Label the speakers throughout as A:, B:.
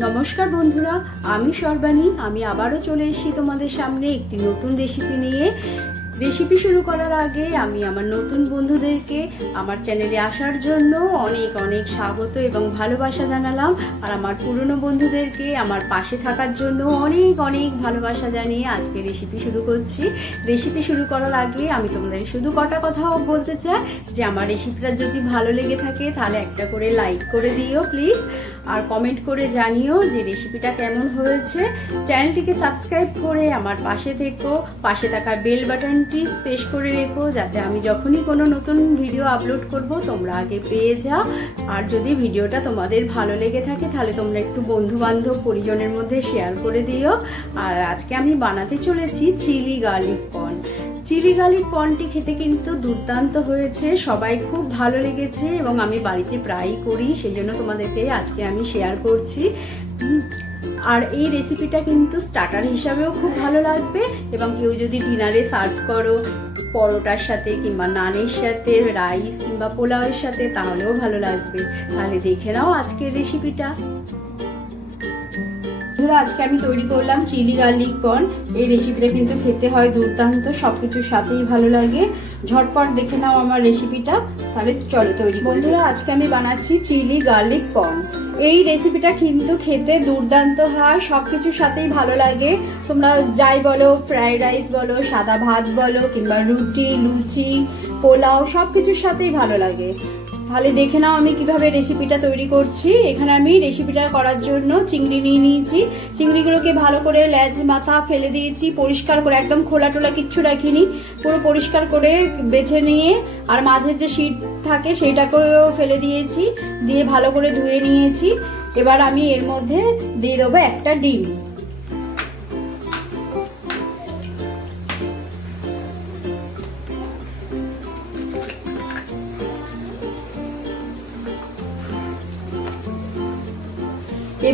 A: নমস্কার বন্ধুরা আমি সর্বাণী। আমি আবারও চলে এসেছি তোমাদের সামনে একটি নতুন রেসিপি নিয়ে। রেসিপি শুরু করার আগে আমি আমার নতুন বন্ধুদেরকে আমার চ্যানেলে আসার জন্য অনেক অনেক স্বাগত এবং ভালোবাসা জানালাম। আর আমার পুরনো বন্ধুদেরকে আমার পাশে থাকার জন্য অনেক অনেক ভালোবাসা জানিয়ে আজকে রেসিপি শুরু করছি। রেসিপি শুরু করার আগে আমি তোমাদের শুধু কটা কথাও বলতে চাই। যে আমার রেসিপিটা যদি ভালো লেগে থাকে, তাহলে একটা করে লাইক করে দিও, প্লিজ। আর কমেন্ট করে জানিও যে রেসিপিটা কেমন হয়েছে। চ্যানেলটিকে সাবস্ক্রাইব করে আমার পাশে থেকো। পাশে থাকা বেল বাটনটি পেশ করে রেখো, যাতে আমি যখনই কোনো নতুন ভিডিও আপলোড করব, তোমরা আগে পেয়ে যাও। আর যদি ভিডিওটা তোমাদের ভালো লেগে থাকে, তাহলে তোমরা একটু বন্ধু বান্ধব পরিজনের মধ্যে শেয়ার করে দিও। আর আজকে আমি বানাতে চলেছি chilli garlic corn chilli garlic কর্নটি খেতে কিন্তু দুর্দান্ত হয়েছে, সবাই খুব ভালো লেগেছে এবং আমি বাড়িতে প্রায়ই করি, সেই জন্য তোমাদেরকে আজকে আমি শেয়ার করছি। আর এই রেসিপিটা কিন্তু স্টার্টার হিসাবেও খুব ভালো লাগবে এবং কেউ যদি ডিনারে সার্ভ করো পরোটার সাথে কিংবা নানের সাথে রাইস কিংবা পোলাওয়ের সাথে, তাহলেও ভালো লাগবে। তাহলে দেখে নাও আজকের রেসিপিটা আজকে আমি তৈরি করলাম চিলি গার্লিক কর্ন এই রেসিপিটা কিন্তু খেতে হয় দুর্দান্ত সব কিছুর সাথেই ভালো লাগে। ঝটপট দেখে নাও আমার রেসিপিটা তাহলে চলো তৈরি। বন্ধুরা, আজকে আমি বানাচ্ছি চিলি গার্লিক কর্ন এই রেসিপিটা কিন্তু খেতে দুর্দান্ত হয় সব কিছুর সাথেই ভালো লাগে। তোমরা যাই বলো ফ্রায়েড রাইস বলো, সাদা ভাত বলো, কিংবা রুটি, লুচি, পোলাও সব কিছুর সাথেই ভালো লাগে। তাহলে দেখে নাও আমি কীভাবে রেসিপিটা তৈরি করছি। এখানে আমি রেসিপিটা করার জন্য চিংড়ি নিয়ে নিয়েছি। চিংড়িগুলোকে ভালো করে লেজ মাথা ফেলে দিয়েছি, পরিষ্কার করে একদম খোলা টোলা কিচ্ছু রাখিনি। পুরো পরিষ্কার করে বেছে নিয়ে আর মাঝের যে শীট থাকে সেইটাকেও ফেলে দিয়েছি। দিয়ে ভালো করে ধুয়ে নিয়েছি। এবার আমি এর মধ্যে দিয়ে দেবো একটা ডিম।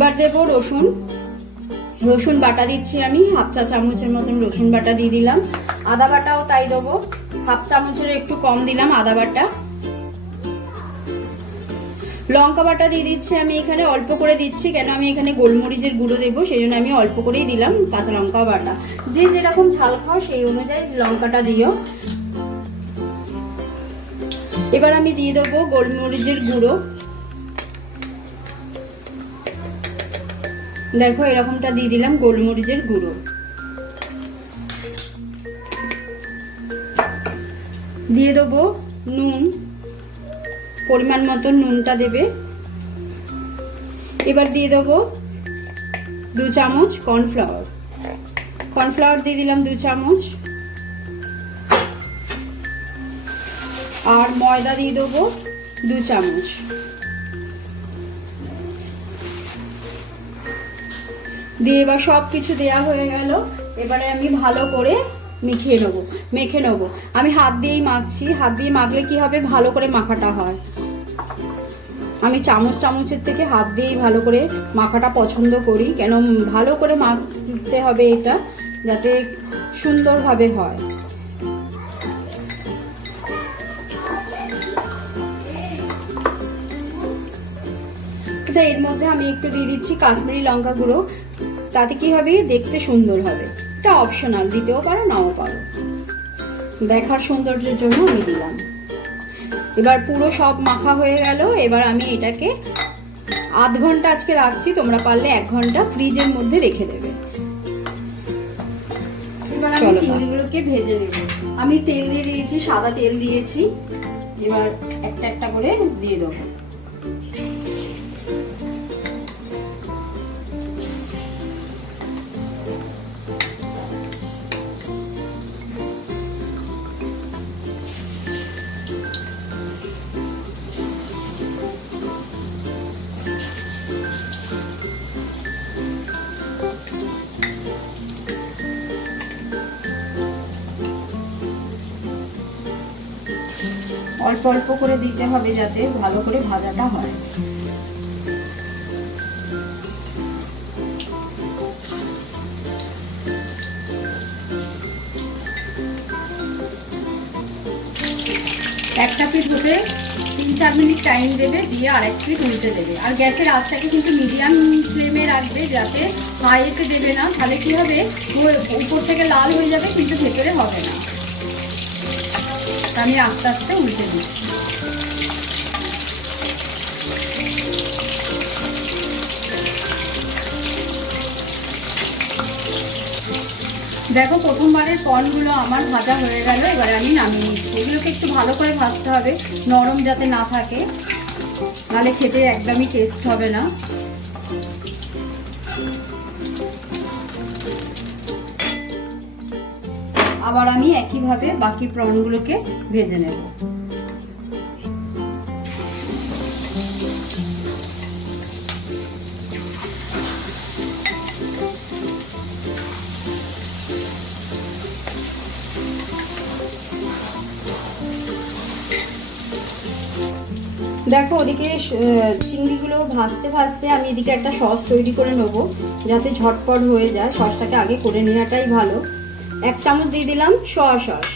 A: এবার দেব রসুন। রসুন বাটা দিচ্ছি আমি, হাফ চা চামচের মতন রসুন বাটা দিয়ে দিলাম। আদা বাটাও তাই দেবো। হাফ চামচের একটু কম দিলাম আদা বাটা। লঙ্কা বাটা দিয়ে দিচ্ছি আমি এখানে, অল্প করে দিচ্ছি কেন আমি এখানে গোলমরিচের গুঁড়ো দেবো সেই জন্য আমি অল্প করেই দিলাম কাঁচা লঙ্কা বাটা। যে যেরকম ঝাল খাও সেই অনুযায়ী লঙ্কাটা দিও। এবার আমি দিয়ে দেবো গোলমরিচের গুঁড়ো। দেখো, এরকমটা দিয়ে দিলাম গোলমরিচের গুঁড়ো। দিয়ে দেবো নুন, পরিমাণ মতো নুনটা দেবে। এবার দিয়ে দেবো দু চামচ কর্নফ্লাওয়ার। কর্নফ্লাওয়ার দিয়ে দিলাম দু চামচ। আর ময়দা দিয়ে দেবো দু চামচ। দিয়ে এবার সব কিছু দেওয়া হয়ে গেল। এবারে আমি ভালো করে মেখে নেব মেখে নেব। আমি হাত দিয়েই মাখছি, হাত দিয়ে মাখলে কি হবে? ভালো করে মাখাটা হয়। আমি চামচ চামচের থেকে হাত দিয়েই ভালো করে মাখাটা পছন্দ করি। কেন ভালো করে মাখতে হবে এটা, যাতে সুন্দরভাবে হয়। আচ্ছা এর মধ্যে আমি একটু দিয়ে দিচ্ছি কাশ্মীরি লঙ্কা গুঁড়ো। তাতে কি হবে? দেখতে সুন্দর হবে। এটা অপশনাল দিতেও পারো নাও পারো। দেখার সৌন্দর্যের জন্য আমি দিলাম। এবার পুরো সব মাখা হয়ে গেল। এবার আমি এটাকে আধ ঘণ্টা আজকে রাখছি। তোমরা পারলে এক ঘণ্টা ফ্রিজের মধ্যে রেখে দেবে। এবার আমি চিংড়িগুলোকে ভেজে নেব। আমি তেল দিয়ে দিয়েছি সাদা তেল দিয়েছি। এবার একটা একটা করে দিয়ে দেবো। অল্প অল্প করে দিতে হবে যাতে ভালো করে ভাজাটা হয়। একটা পিস হতে তিন চার মিনিট টাইম দেবে, দিয়ে আর এক পিঠ উল্টে দেবে। আর গ্যাসের আঁচটাকে কিন্তু মিডিয়াম ফ্লেমে রাখবে যাতে হাইতে দেবে না, তাহলে কী হবে? উপর থেকে লাল হয়ে যাবে, কিন্তু ভেতরে হবে না। তা আমি আস্তে আস্তে উল্টে দিচ্ছি। দেখো, প্রথমবারের কর্নগুলো আমার ভাজা হয়ে গেল, এবার আমি নামিয়ে নিচ্ছি। এগুলোকে একটু ভালো করে ভাজতে হবে, নরম যাতে না থাকে। নাহলে খেতে একদমই টেস্ট হবে না। আবার আমি একইভাবে বাকি প্রনগুলোকে ভেজে নেব। দেখো ওদিকে চিংড়িগুলো ভাজতে ভাজতে আমি এদিকে একটা সস তৈরি করে নেব, যাতে ঝটপট হয়ে যায়। সসটাকে আগে করে নেওয়াটাই ভালো। এক চামচ দিয়ে দিলাম সোয়া সস।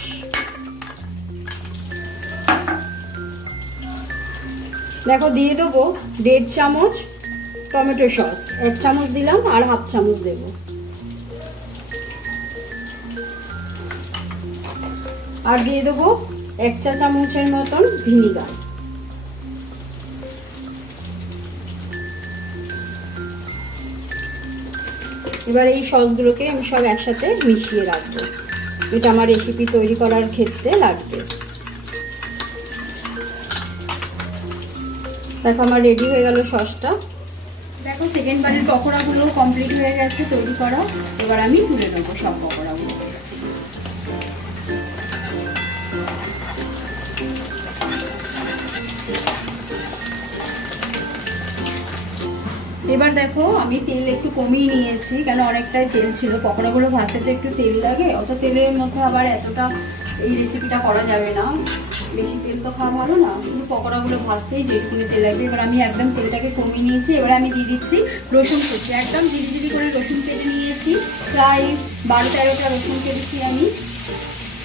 A: দেখো, দিয়ে দেবো দেড় চামচ টমেটো সস। এক চামচ দিলাম আর হাফ চামচ দেব। আর দিয়ে দেবো এক চা চামচের মতন ভিনিগার। এবার এই সসগুলোকে আমি সব একসাথে মিশিয়ে রাখব। এটা আমার রেসিপি তৈরি করার ক্ষেত্রে লাগবে। দেখো আমার রেডি হয়ে গেল সসটা। দেখো সেকেন্ড বারের পকোড়াগুলো কমপ্লিট হয়ে গেছে, তৈরি করা। এবার আমি তুলে নেব সব পকোড়াগুলো এবার দেখো, আমি তেল একটু কমিয়ে নিয়েছি, কেন অনেকটাই তেল ছিল। পকোড়াগুলো ভাজতে তো একটু তেল লাগে, অত তেলের মধ্যে আবার এতটা এই রেসিপিটা করা যাবে না। বেশি তেল তো খাওয়া ভালো না কিন্তু পকোড়াগুলো ভাজতেই যেটুকুনি তেল লাগবে। এবার আমি একদম তেলটাকে কমিয়ে নিয়েছি, এবার আমি দিয়ে দিচ্ছি রসুন কুচি একদম ধীরে ধীরে করে রসুন কেটে নিয়েছি, প্রায় বারো তেরোটা রসুন কেটেছি আমি।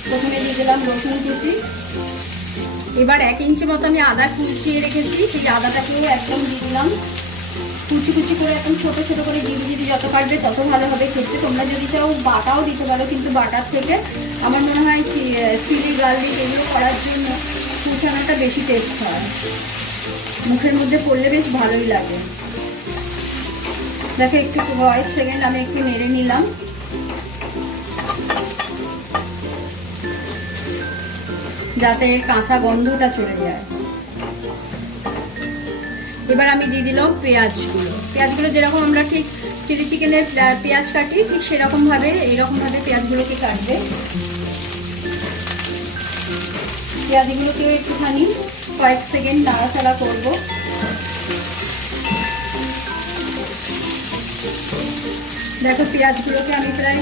A: প্রথমে দিয়ে দিলাম রসুন কুচি। এবার এক ইঞ্চি মতো আমি আদা কুচিয়ে রেখেছি, সেই আদাটাকেও একদম দিয়ে দিলাম। কুচি কুচি করে একদম ছোট ছোট করে জিবি জিবি যত কাটবে তত ভালো হবে। খেতে তোমরা যদি চাও বাটাও দিতে পারো, কিন্তু বাটার থেকে আমার মনে হয় চিলি, গার্লিক এগুলো করার জন্য কুচানোটা বেশি টেস্ট হয়। মুখের মধ্যে পড়লে বেশ ভালোই লাগে। দেখো একটু কয়েক সেকেন্ড আমি একটু নেড়ে নিলাম। যাতে কাঁচা গন্ধটা চলে যায়। এবার আমি দিয়ে দিলাম পেঁয়াজগুলো। পেঁয়াজগুলো যেরকম আমরা ঠিক চিলি চিকেনের পেঁয়াজ কাটি, ঠিক সেরকমভাবে, এইরকমভাবে পেঁয়াজগুলোকে কাটবে। পেঁয়াজগুলোকে একটুখানি কয়েক সেকেন্ড নাড়াচাড়া করব। দেখো পেঁয়াজগুলোকে আমি প্রায়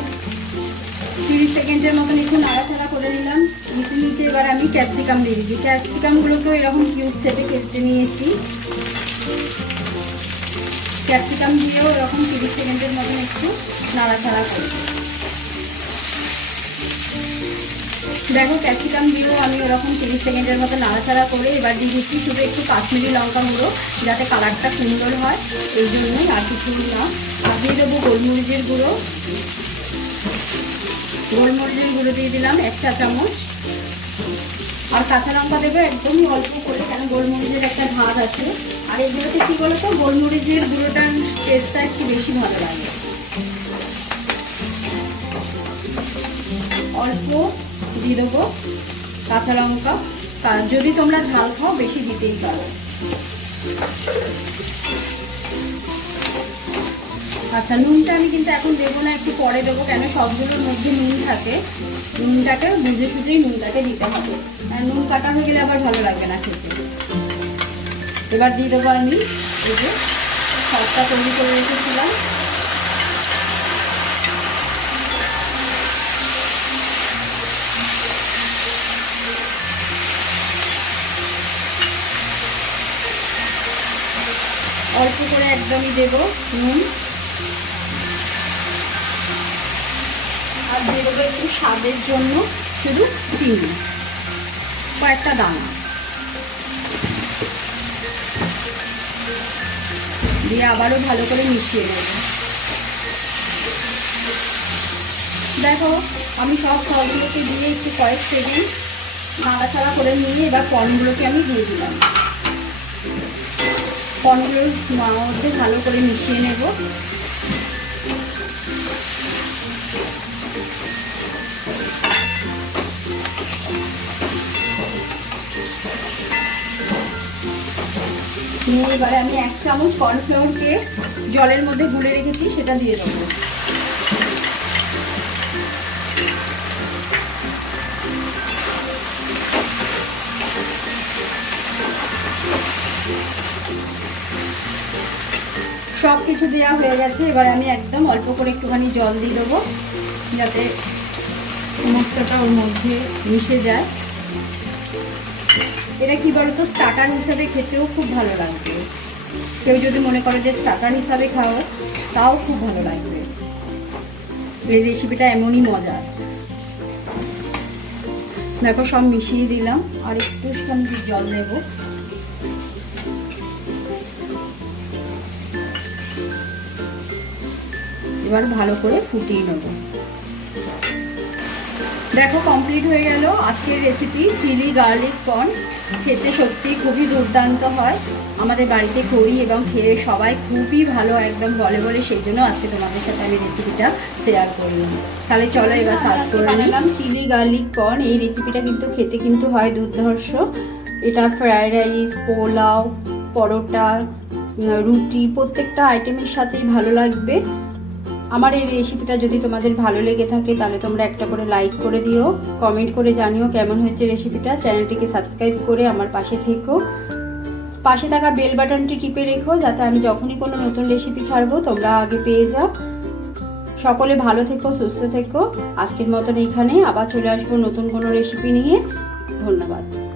A: তিরিশ সেকেন্ডের মতন একটু নাড়াচাড়া করে নিলাম। নিতে নিতে এবার আমি ক্যাপসিকাম দিয়ে দিচ্ছি। ক্যাপসিকামগুলোকেও এরকম কিউব সেটে কেটে নিয়েছি। ক্যাপসিকাম দিয়েও এরকম তিরিশ সেকেন্ডের মতন একটু নাড়াচাড়া করব। দেখো, ক্যাপসিকাম দিয়েও আমি ওরকম তিরিশ সেকেন্ডের মতো নাড়াচাড়া করে এবার দিয়ে দিচ্ছি শুধু একটু কাশ্মীরি লঙ্কা গুঁড়ো, যাতে কালারটা সুন্দর হয়। এই জন্যই আর কিছু না। আর দিয়ে দেবো গোলমরিচের গুঁড়ো। গোলমরিচের গুঁড়ো দিয়ে দিলাম এক চা চামচ আর কাঁচা লঙ্কা দেবে একদমই অল্প করে কেন গোলমরিচের একটা ঝাঁজ আছে। আর এগুলোতে কী বলো তো গোলমরিচের গুঁড়োটার টেস্টটা একটু বেশি ভালো লাগে। অল্প দিয়ে দেবো কাঁচা লঙ্কা। যদি তোমরা ঝাল খাও, বেশি দিতেই পারো। আচ্ছা নুনটা আমি কিন্তু এখন দেবো না, একটু পরে দেবো, কেন সবগুলোর মধ্যে নুন থাকে। নুনটাকে বুঝে সুঝেই নুনটাকে দিতে হবে। আর নুন কাটা হয়ে গেলে আবার ভালো লাগবে না খেতে। এবার দিয়ে দেবো আমি এই যে সসটা তৈরি করে রেখেছিলাম। অল্প করে একদমই দেবো নুন। আর দিয়ে দেবো একটু স্বাদের জন্য শুধু চিনি। কয়েকটা দানা। দিয়ে আবারও ভালো করে মিশিয়ে নেব। দেখো, আমি সব ফলগুলোকে দিয়ে একটু কয়েক সেকেন্ড নাড়াচাড়া করে নিয়ে এবার কর্নগুলোকে আমি দিয়ে দিলাম। কর্নগুলোর মধ্যে ভালো করে মিশিয়ে নেব। এবারে আমি এক চামচ কর্নফ্লাওয়ারকে জলের মধ্যে গুলে রেখেছি, সেটা দিয়ে দেবো। সব কিছু দেওয়া হয়ে গেছে, এবার আমি একদম অল্প করে একটুখানি জল দিয়ে দেবো, যাতে সমস্তটা ওর মধ্যে মিশে যায়। এটা কি বলতো? স্টার্টার হিসাবে খেতেও খুব ভালো লাগবে। কেউ যদি মনে করে যে স্টার্টার হিসাবে খাও, তাও খুব ভালো লাগবে। এই রেসিপিটা এমনই মজার। দেখো, সব মিশিয়ে দিলাম। আর একটু একটুখানি জল দেবো। এবার ভালো করে ফুটিয়ে নেব। দেখো কমপ্লিট হয়ে গেল। আজকের রেসিপি চিলি গার্লিক কর্ন খেতে সত্যি খুবই দুর্দান্ত হয়। আমাদের বাড়িতে করি এবং খেয়ে সবাই খুবই ভালো একদম বলে বলে সেই জন্য আজকে তোমাদের সাথে আমি রেসিপিটা শেয়ার করলাম। তাহলে চলো এবার সার্ভ করে নিলাম চিলি গার্লিক কর্ন এই রেসিপিটা কিন্তু খেতে কিন্তু হয় দুর্ধর্ষ। এটা ফ্রায়েড রাইস পোলাও পরোটা রুটি প্রত্যেকটা আইটেমের সাথেই ভালো লাগবে। আমার এই রেসিপিটা যদি তোমাদের ভালো লেগে থাকে, তাহলে তোমরা একটা করে লাইক করে দিও কমেন্ট করে জানিও কেমন হয়েছে রেসিপিটা চ্যানেলটিকে সাবস্ক্রাইব করে আমার পাশে থেকো। পাশে থাকা বেল বাটনটি টিপে রেখো, যাতে আমি যখনই কোনো নতুন রেসিপি ছাড়বো, তোমরা আগে পেয়ে যাও। সকলে ভালো থেকো, সুস্থ থেকো। আজকের মতন এখানে আবার চলে আসব নতুন কোনো রেসিপি নিয়ে। ধন্যবাদ।